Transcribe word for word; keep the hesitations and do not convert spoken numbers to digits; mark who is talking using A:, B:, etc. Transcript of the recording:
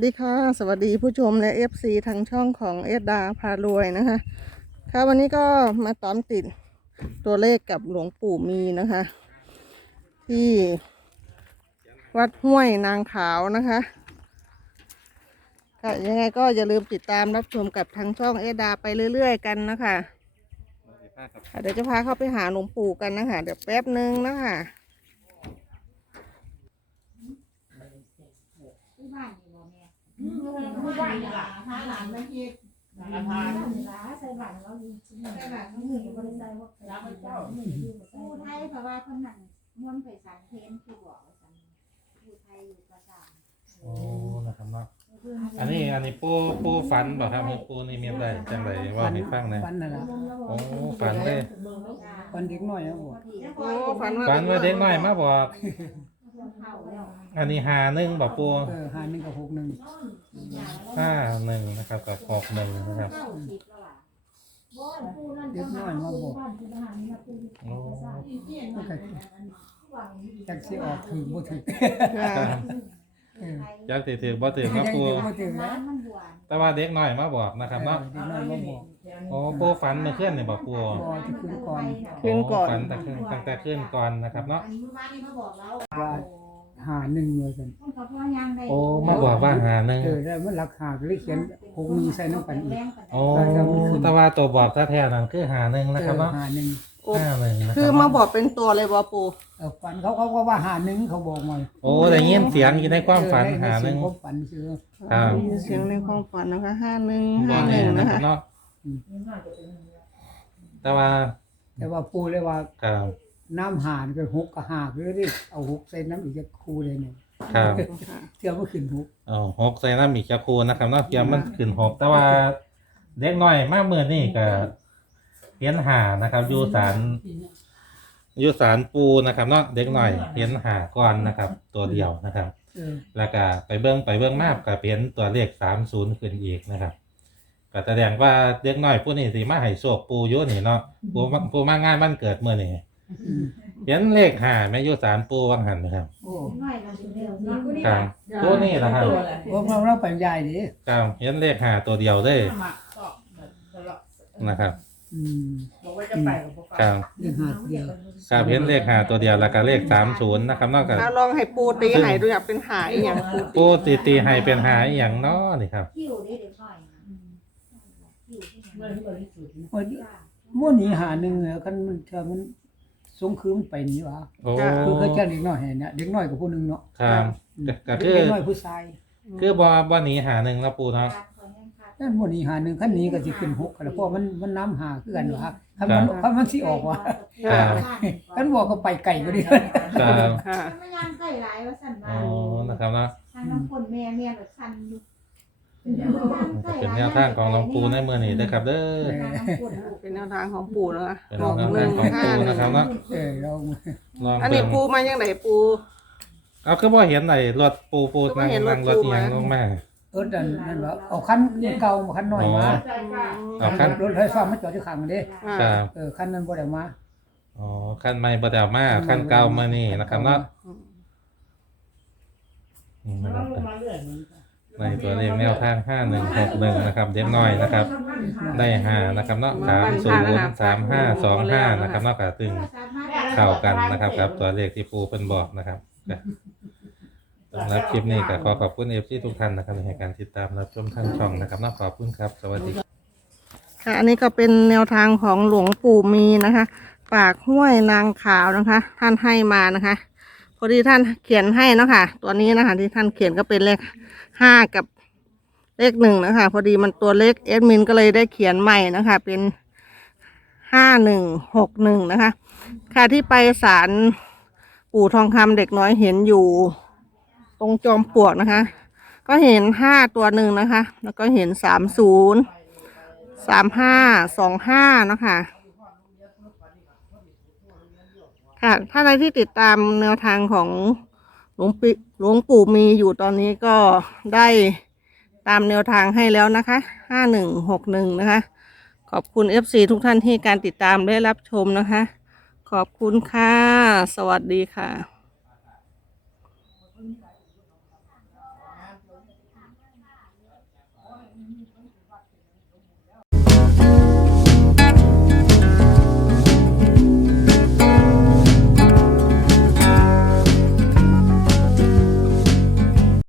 A: ดีค่ะสวัสดีผู้ชมและ เอฟ ซี ทางช่องของเอสดาพารวยนะคะค่ะวันนี้ก็มาตามติดตัวเลขกับหลวงปู่มีนะคะที่วัดห้วยนางขาวนะคะค่ะยังไงก็อย่าลืมติดตามรับชมกับทางช่องเอสดาไปเรื่อยๆกันนะคะค่ะเดี๋ยวจะพาเข้าไปหาหลวงปู่กันนะคะเดี๋ยวแป๊บนึงนะคะ
B: ผู้บ้านล่ะหาหลานมาเฮ็ดอาหาร
C: ใส่บ้านเราอยู่ใส่บ้านเขาหนึ่งบริษัทว่ารับไปเจ้าผู้ไทยเพราะว่าคนนั้นม้วนไปสันเพนผู้บอกสันผู้ไทยอยู่ประจำ
D: โอ้นะครับเนาะอันนี้อันนี้ปูปูฝันบอกครับปูนี่มีอะไรจังไรว่าให้ฟังนะ
E: ฝันน่ะล่ะ
D: โอ้ฝันเลย
E: ฝันเด็กน้อยนะบอก
A: โอ้ฝันว่า
D: ฝันว่าเด็กน้อยมาบอกอันนี้หาหนึ่งบอกปู
E: เออหาหนึ่งกับหกหนึ่ง
D: ห้าหนึ่งนะครับกับหกหนึ่งนะครับ
E: เด็กน้อยมาบอก
D: โอ้
E: มันก็จักสิออกถึงบ่ถึง
A: ค่ะ
E: เออ
D: ยักษ์ถือบ่ถือมาปู
E: ยังบ่ถึงนะ
D: แต่ว่าเด็กน้อยมาบอกนะครับเนาะ
E: เด็กน้อยมาบอก
D: โอ้ปูฝันเมื่อคืนนี่บอกปู
E: บ่จะขึ้นก่อน
A: ขึ้นก่อน
D: โฝันแต่คืนตั้งแต่คืนก่อนนะครับเนาะ
E: ว่าหาหนึ่งเลยกัน
D: โอ้มาบอกว่าหาหนึ่ง
E: เออแล้วมันราคาก็เลยเขียนหกหนึ่งใส่น้ำกันอีก
D: โอ้แต่ว่าตัวบอกแท้ๆนั่นคือหาหนึ่งนะ
E: เอ
D: ครับ
E: อ
D: เนาะ
E: หาหนึ่ง
D: ห้าหนึ่งนะครับ
A: คือมาบอกเป็นตัวเลยบอปู
E: เออฝันเขาเขาก็ว่าหาหนึ่งเขาบอกมา
D: โอ้ได้ยินเสียงอยู่ในความฝัน
E: เออ
D: หาหนึ่ง
E: ใความฝันคือ
D: ครับ
A: มีเสียงในความฝันนะคะห้าหนึ่ง
D: บ่
A: ห้าห
D: แน่
A: นึ่ง
D: นะ
A: นะ
D: ครั
A: คะ
D: บเนาะแต่ว่า
E: แต่ว่าปูเลยว่า
D: ครับ
E: น้ำหานก็หกกับหากเลยดิเอาหกใส่น้ำอีกจะคูเลยเนี่ย
D: ครับ
E: เที่ยวมาขึ้นหก
D: อ๋อหกใส่น้ำอีกจะคูนะครับเนาะเกียร์มันขึ้นหกแต่ว่าเด็กน้อยมากเมื่อนี่ก็เห็นหานะครับอยู่ศาลอยู่ศาลปูนะครับเนาะเด็กน้อยเห็นหาก่อนนะครับ ตัวเดียวนะครับ
E: เออ
D: แล้วก็ไปเบิ้งไปเบิ้งมากก็เป็นตัวเลขสามศูนย์ขึ้นอีกนะครับก็แสดงว่าเด็กน้อยผู้นี้สิมาให้โชคปูอยู่นี่เนาะปูมาปูมางานวันเกิดเมื่อนี่
E: อืม
D: เห็นเลขหาแม่อยู่ศาลปูวังหันนะครับ
E: โอ้
D: ครับตัวนี้นะครับ
E: ว่าเราเราไปใหญ่ดิ
D: ครับเห็นเลขหาตัวเดียวเลยนะครับ
E: อืม
B: บอกว่าจะไปกับพวก
D: ครับ
E: เรื่องหาเดียว
D: ครับเห็นเลขหาตัวเดียวแล้วก็เลขสามศูนย์นะครับนอกจาก
A: เอาลองให้ปูตีหายดูอยากเป็นหายอย่างปู
D: ปูตีตีให้เป็นหาอหย่างน้อนี่ครับ
C: คิวได้เด็กหน่อย
E: ว่าม้วนนี้หาหนึ่งแล้วกันมันเธอมันสงคือมันไปนี่หวะ
D: โอ้
E: คือเขาจ้างเด็กน้อยให้เนี่ยเด็กน้อยกับผู้หนึงเนาะ
D: ครับก็คือ
E: เด็กน้อยผู้ชาย
D: คือบอบอหนีหาหนึ่งแล้วปูเนาะ
E: นั่นม้วนนี้หาหนึ่งคันนี้ก็สิขึ้นหกกันแล้วเพราะมันมันน้ำหาคือกันวะคันมันคันมันสิออกวะ
D: ครับ
E: คันบอกก็ไปไก่ก็ดี
D: ครับ
A: ค่ะ
C: ไม่ย่างใกล้หลายว่าสั่น
D: อ๋
C: ว่า
D: อนะครับเนาะ
C: ทางน้ำคนแม่แม่แบบสั่นอยู่
D: ก็เป็นแนวทางของหลวงปูในเมื่อนี้นะครับเด้อ
A: เป็นแนวทางของปูนะคะ
D: เป็นแนวทางของปูนะครับเนาะ
E: เออเรา
D: ลอง
A: อัน
D: เบิ่
A: นี้
D: ง
A: ปูมายังไหนปู
D: เอาคือบ่เห็นไหนรถปูปู
A: ก็บ่
D: นั่ง
A: เห็นรถ
D: นั่งรถ
A: ปู
D: เอียง
A: มา
D: ลงมา
E: เออนั่นนั่นว่าเอาคันเก่ามาคันน้อยมา
D: เอาคัน
E: รถไฟฟ้ามาจอดที่ข้างเด้
D: ครับ
E: เออคันนั้นบ่ได้มา
D: อ๋อคันใหม่บ่ได้เอามาคันเก่ามานี่นะครับเนาะอืมนะครับ
B: มาเรื่อย
D: ในตัวเลขแนวทางห้าหนึ่งหกหนึ่งนะครับเด็กน้อยนะครับ ได้ห้านะครับเนาะสามศูนย์สามห้าสองห้านะครับเนาะก็ตึงเข้ากันนะครับกับตัวเลขที่ปูเพิ่นบอกนะครับก็สำหรับคลิปนี้ก็ขอขอบคุณเอฟซีทุกท่านนะครับในการติดตามรับชมทางช่องนะครับเนาะขอบคุณครับ สวัสดีครับ
A: ค่ะอันนี้ก็เป็นแนวทางของหลวงปู่มีนะคะ ปากห้วยนางขาวนะคะ ท่านให้มานะคะ พอดีท่านเขียนให้เนาะค่ะ ตัวนี้นะคะ ที่ท่านเขียนก็เป็นเลขห้ากับเลขหนึ่งนะคะ พอดีมันตัวเลขเอดมินก็เลยได้เขียนใหม่นะคะ เป็นห้าหนึ่งหกหนึ่งนะคะ ค่ะที่ไปศาลปู่ทองคำเด็กน้อยเห็นอยู่ ตรงจอมปลวกนะคะ ก็เห็นห้าตัวหนึ่งนะคะ แล้วก็เห็นสามศูนย์สามห้าสองห้านะคะค่ะถ้าใครที่ติดตามแนวทางของหลวงปิหลวงปู่มีอยู่ตอนนี้ก็ได้ตามแนวทางให้แล้วนะคะห้าหนึ่งหกหนึ่งนะคะ ขอบคุณ เอฟ ซี ทุกท่านที่การติดตามได้รับชมนะคะ ขอบคุณค่ะ สวัสดีค่ะ